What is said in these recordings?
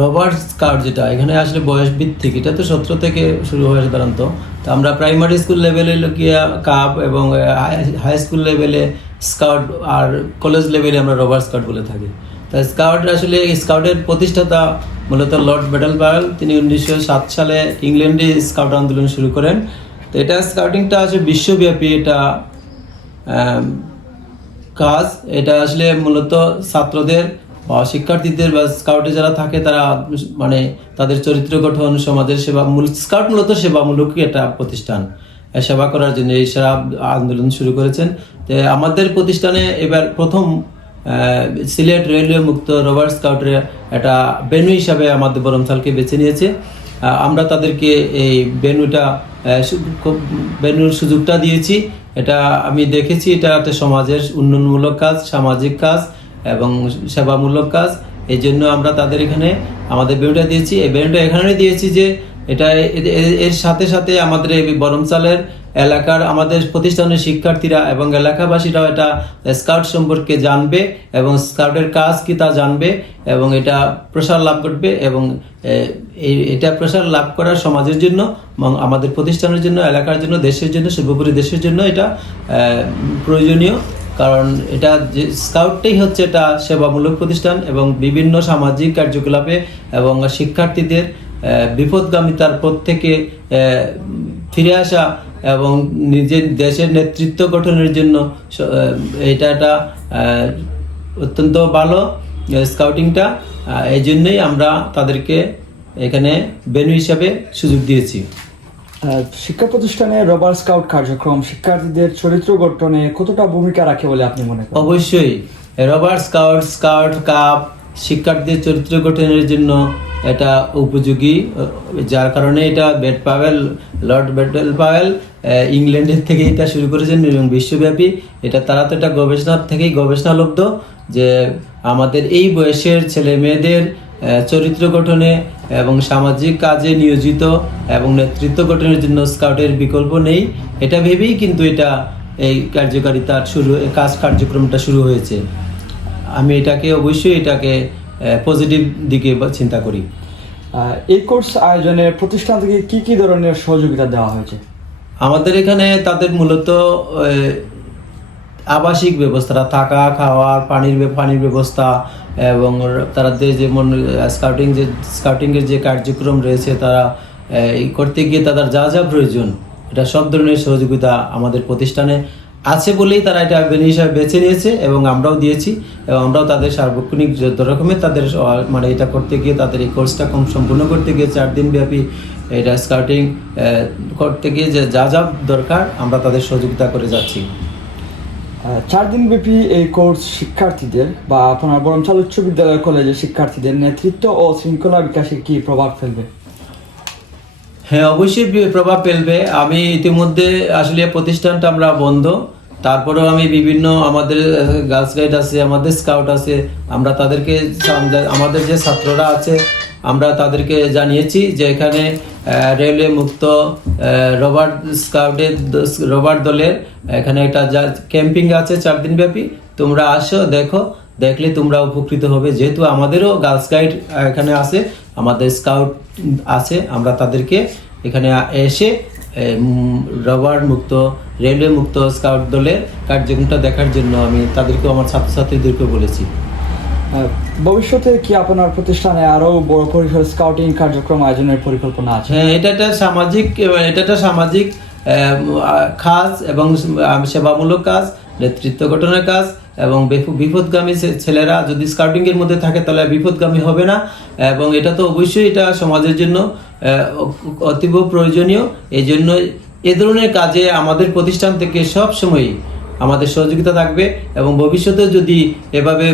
Robert scout যেটা এখানে আসলে বয়স ভিত্তিক, এটা তো 17 থেকে শুরু হয় সাধারণত। তো আমরা প্রাইমারি স্কুল লেভেলে গিয়া কাপ এবং হাই স্কুল লেভেলে স্কাউট আর কলেজ লেভেলে আমরা রবার্ট স্কাউট বলে থাকি। তা স্কাউট আসলে স্কাউটের প্রতিষ্ঠাতা মূলত লর্ড ব্যাটেল পাওয়েল। তিনি 1907 সালে ইংল্যান্ডে স্কাউট আন্দোলন শুরু করেন। তো এটা স্কাউটিংটা আসলে বিশ্বব্যাপী এটা কাজ। এটা আসলে মূলত ছাত্রদের বা শিক্ষার্থীদের বা স্কাউটে যারা থাকে তারা মানে তাদের চরিত্র গঠন, সমাজের সেবা, স্কাউট মূলত সেবামূলক একটা প্রতিষ্ঠান। সেবা করার জন্য এই সেরা আন্দোলন শুরু করেছেন। তো আমাদের প্রতিষ্ঠানে এবার প্রথম সিলেট রেলওয়ে মুক্ত রবার্ট স্কাউটের একটা ভেন্যু হিসাবে আমাদের বরমসালকে বেছে নিয়েছে। আমরা তাদেরকে এই ভেন্যুর সুযোগটা দিয়েছি। এটা আমি দেখেছি এটা একটা সমাজের উন্নয়নমূলক কাজ, সামাজিক কাজ এবং সেবামূলক কাজ। এই জন্য আমরা তাদের এখানে আমাদের ভেন্যুটা দিয়েছি। এই ভেন্যুটা এখানে দিয়েছি যে এটা এর সাথে সাথে আমাদের এই বরমসালের এলাকার আমাদের প্রতিষ্ঠানের শিক্ষার্থীরা এবং এলাকাবাসীরাও এটা স্কাউট সম্পর্কে জানবে এবং স্কাউটের কাজ কি তা জানবে এবং এটা প্রসার লাভ করবে এবং এটা প্রসার লাভ করার সমাজের জন্য, আমাদের প্রতিষ্ঠানের জন্য, এলাকার জন্য, দেশের জন্য, সর্বোপরি দেশের জন্য এটা প্রয়োজনীয়। কারণ এটা যে স্কাউটটাই হচ্ছে এটা সেবামূলক প্রতিষ্ঠান এবং বিভিন্ন সামাজিক কার্যকলাপে এবং শিক্ষার্থীদের বিপদগামিতার পথ থেকে ফিরে আসা এবং নিজের দেশের নেতৃত্ব গঠনের জন্য এটা একটা অত্যন্ত ভালো স্কাউটিংটা। এই জন্যই আমরা তাদেরকে এখানে ভেন্যু হিসাবে সুযোগ দিয়েছি। শিক্ষা প্রতিষ্ঠানে রবার্ট স্কাউট কার্যক্রম শিক্ষার্থীদের চরিত্র গঠনে কতটা ভূমিকা রাখে বলে আপনি মনে করেন? অবশ্যই রবার্ট স্কাউট কাপ শিক্ষার্থীদের চরিত্র গঠনের জন্য এটা উপযোগী, যার কারণে এটা লর্ড ব্যাটেল পাওয়েল ইংল্যান্ডের থেকে এটা শুরু করেছেন এবং বিশ্বব্যাপী এটা তারা তো এটা গবেষণার থেকেই গবেষণালব্ধ যে আমাদের এই বয়সের ছেলে মেয়েদের চরিত্র গঠনে এবং সামাজিক কাজে নিয়োজিত এবং নেতৃত্ব গঠনের জন্য স্কাউটের বিকল্প নেই। এটা ভেবেই কিন্তু এটা এই কার্যকারিতার কার্যক্রমটা শুরু হয়েছে। আমি অবশ্যই এটাকে পজিটিভ দিকে চিন্তা করি। এই কোর্স আয়োজনে প্রতিষ্ঠান থেকে কি কি ধরনের সহযোগিতা দেওয়া হয়েছে? আমাদের এখানে তাদের মূলত আবাসিক ব্যবস্থা, থাকা, খাওয়ার, পানির ব্যবস্থা এবং তাদের যেমন স্কাউটিংয়ের যে কার্যক্রম রয়েছে তারা করতে গিয়ে তাদের যা যা প্রয়োজন এটা সব ধরনের সহযোগিতা আমাদের প্রতিষ্ঠানে আছে বলেই তারা এটা ভেন্যু হিসাবে বেছে নিয়েছে এবং আমরাও দিয়েছি এবং আমরাও তাদের সার্বক্ষণিক যত রকমের তাদের মানে এটা করতে গিয়ে তাদের এই কোর্সটা সম্পূর্ণ করতে গিয়ে 4 দিন ব্যাপী এটা স্কাউটিং করতে গিয়ে যে যা যা দরকার আমরা তাদের সহযোগিতা করে যাচ্ছি। 4 দিন ব্যাপী এই কোর্স শিক্ষার্থীদের বা আপনার বরমসাল উচ্চ বিদ্যালয় কলেজের শিক্ষার্থীদের নেতৃত্ব ও শৃঙ্খলা বিকাশে কি প্রভাব ফেলবে? হ্যাঁ, অবশ্যই প্রভাব ফেলবে। আমি ইতিমধ্যে আসলে প্রতিষ্ঠানটা আমরা বন্ধ, তারপরেও আমি বিভিন্ন আমাদের গার্লস গাইড আছে, আমাদের স্কাউট আছে, আমরা তাদেরকে আমাদের যে ছাত্ররা আছে আমরা তাদেরকে জানিয়েছি যে এখানে রেলওয়ে মুক্ত রবার্ট দলের এখানে একটা ক্যাম্পিং আছে 4 দিন ব্যাপী। তোমরা আসো, দেখলে তোমরা উপকৃত হবে। যেহেতু আমাদেরও গার্লস গাইড এখানে আছে, আমাদের স্কাউট আছে, আমরা তাদেরকে এখানে এসে রবার্ট মুক্ত রেলওয়ে মুক্ত স্কাউট দলের কার্যক্রমটা দেখার জন্য আমি তাদেরকে আমার ছাত্রছাত্রীদেরকে বলেছি। ভবিষ্যতে কি আপনার প্রতিষ্ঠানে আরো বড় পরিসর স্কাউটিং কার্যক্রম আয়োজনের পরিকল্পনা আছে? হ্যাঁ, এটা একটা সামাজিক কাজ এবং সেবামূলক কাজ, নেতৃত্ব গঠনের কাজ এবং বিপদগামী ছেলেরা যদি স্কাউটিং এর মধ্যে থাকে তাহলে বিপদগামী হবে না এবং এটা তো অবশ্যই এটা সমাজের জন্য অতীব প্রয়োজনীয়। এই জন্য এ ধরনের কাজে আমাদের প্রতিষ্ঠান থেকে সব সময় আমাদের সহযোগিতা থাকবে এবং ভবিষ্যতে যদি এভাবে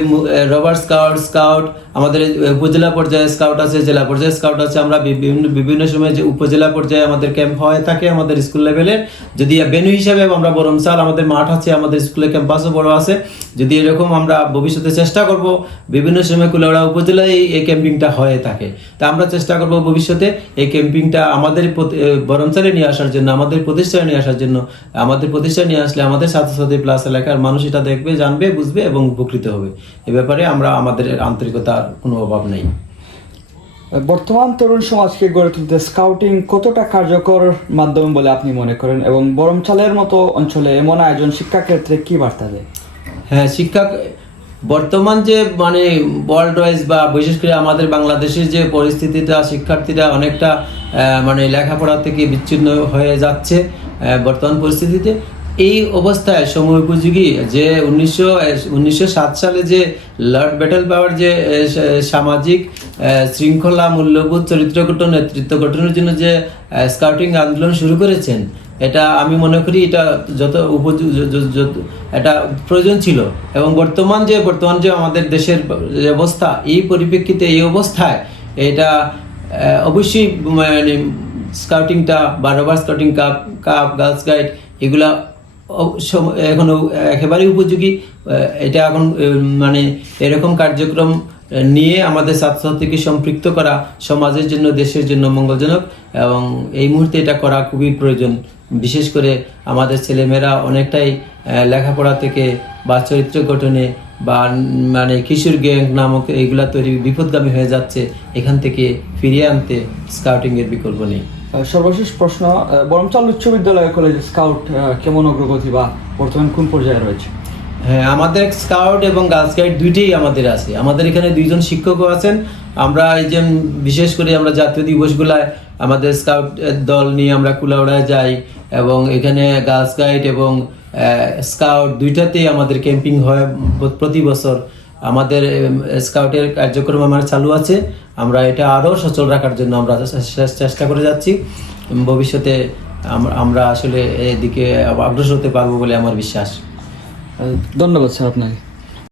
রবার্ট স্কাউট আমাদের উপজেলা পর্যায়ে স্কাউট আছে, জেলা পর্যায়ে স্কাউট আছে, আমরা বিভিন্ন সময় যে উপজেলা পর্যায়ে আমাদের ক্যাম্প হয়ে থাকে আমাদের স্কুল লেভেলের, যদি ভেন্যু হিসাবে আমরা বরমসাল আমাদের মাঠ আছে, আমাদের স্কুলের ক্যাম্পাসও বড় আছে, যদি এরকম আমরা ভবিষ্যতে চেষ্টা করব বিভিন্ন সময় কুলাউড়া উপজেলায় এই ক্যাম্পিংটা হয়ে থাকে, তা আমরা চেষ্টা করব ভবিষ্যতে এই ক্যাম্পিংটা আমাদের বরমসালে নিয়ে আসার জন্য, আমাদের প্রতিষ্ঠানে নিয়ে আসার জন্য। আমাদের প্রতিষ্ঠানে নিয়ে আসলে আমাদের ছাত্রছাত্রী প্লাস এলাকার মানুষ এটা দেখবে, জানবে, বুঝবে এবং উপকৃত হবে। এ ব্যাপারে আমাদের আন্তরিকতার কোনো অভাব নেই। বর্তমান তরুণ সমাজকে গড়ে তুলতে স্কাউটিং কতটা কার্যকর মাধ্যম বলে আপনি মনে করেন, এবং বরমচালের মতো অঞ্চলে এমন আয়োজন শিক্ষাক্ষেত্রে কি বার্তা দেয়? হ্যাঁ, শিক্ষা বর্তমান যে মানে ওয়ার্ল্ড ওয়াইজ বা বিশেষ করে আমাদের বাংলাদেশের যে পরিস্থিতিটা, শিক্ষার্থীরা অনেকটা মানে লেখাপড়া থেকে বিচ্ছিন্ন হয়ে যাচ্ছে বর্তমান পরিস্থিতিতে। এই অবস্থায় সময় উপযোগী যে 1907 সালে যে লর্ড ব্যাটেল পাওয়ার যে সামাজিক শৃঙ্খলা, মূল্যবোধ, চরিত্র গঠন, নেতৃত্ব গঠনের জন্য যে স্কাউটিং আন্দোলন শুরু করেছেন, এটা আমি মনে করি এটা যত এটা প্রয়োজন ছিল। এবং বর্তমান যে আমাদের দেশের যে অবস্থা, এই পরিপ্রেক্ষিতে এই অবস্থায় এটা অবশ্যই মানে স্কাউটিংটা বা rubber scouting cup girls guide এগুলা এখন একেবারেই উপযোগী। এটা এখন মানে এরকম কার্যক্রম নিয়ে আমাদের ছাত্রছাত্রীকে সম্পৃক্ত করা সমাজের জন্য, দেশের জন্য মঙ্গলজনক, এবং এই মুহূর্তে এটা করা খুবই প্রয়োজন। বিশেষ করে আমাদের ছেলেমেয়েরা অনেকটাই লেখাপড়া থেকে বা চরিত্র গঠনে বা মানে কিশোর গ্যাং নামক এইগুলা তৈরি বিপদগামী হয়ে যাচ্ছে। এখান থেকে ফিরিয়ে আনতে স্কাউটিংয়ের বিকল্প নেই। সর্বশেষ প্রশ্ন, বরমচাল উচ্চ বিদ্যালয় কলেজে স্কাউট কেমন অগ্রগতি বা বর্তমান কোন পর্যায়ে রয়েছে? হ্যাঁ, আমাদের স্কাউট এবং গার্লস গাইড দুইটাই আমাদের আছে। আমাদের এখানে 2জন শিক্ষকও আছেন। আমরা এই যে বিশেষ করে আমরা জাতীয় দিবসগুলায় আমাদের স্কাউট দল নিয়ে আমরা কুলাউড়ায় যাই, এবং এখানে গার্লস গাইড এবং স্কাউট দুইটাতেই আমাদের ক্যাম্পিং হয় প্রতি বছর। আমাদের স্কাউটের কার্যক্রম আমার চালু আছে। আমরা এটা আরও সচল রাখার জন্য আমরা চেষ্টা করে যাচ্ছি। ভবিষ্যতে আমরা আসলে এদিকে অগ্রসর হতে পারবো বলে আমার বিশ্বাস। ধন্যবাদ স্যার আপনাকে।